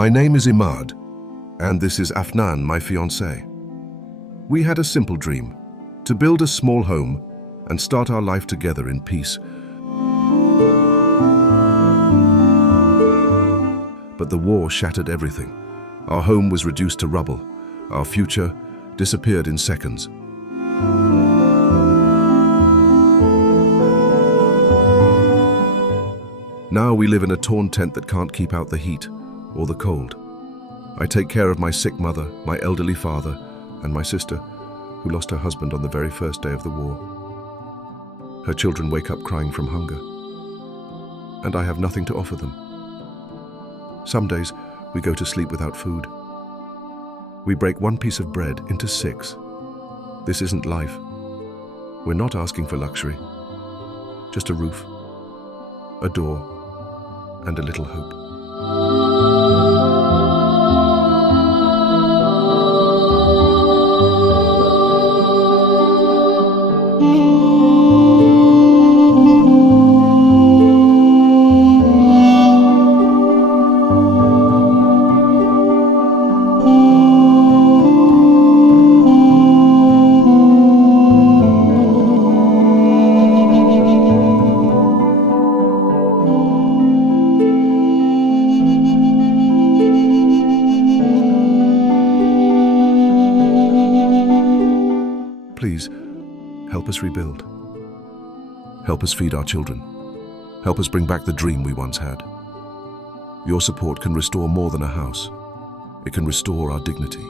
My name is Imad, and this is Afnan, my fiancée. We had a simple dream, to build a small home and start our life together in peace. But the war shattered everything. Our home was reduced to rubble. Our future disappeared in seconds. Now we live in a torn tent that can't keep out the heat or the cold. I take care of my sick mother, my elderly father, and my sister, who lost her husband on the very first day of the war. Her children wake up crying from hunger, and I have nothing to offer them. Some days we go to sleep without food. We break one piece of bread into 6. This isn't life. We're not asking for luxury, just a roof, a door, and a little hope. Please, help us rebuild. Help us feed our children. Help us bring back the dream we once had. Your support can restore more than a house. It can restore our dignity.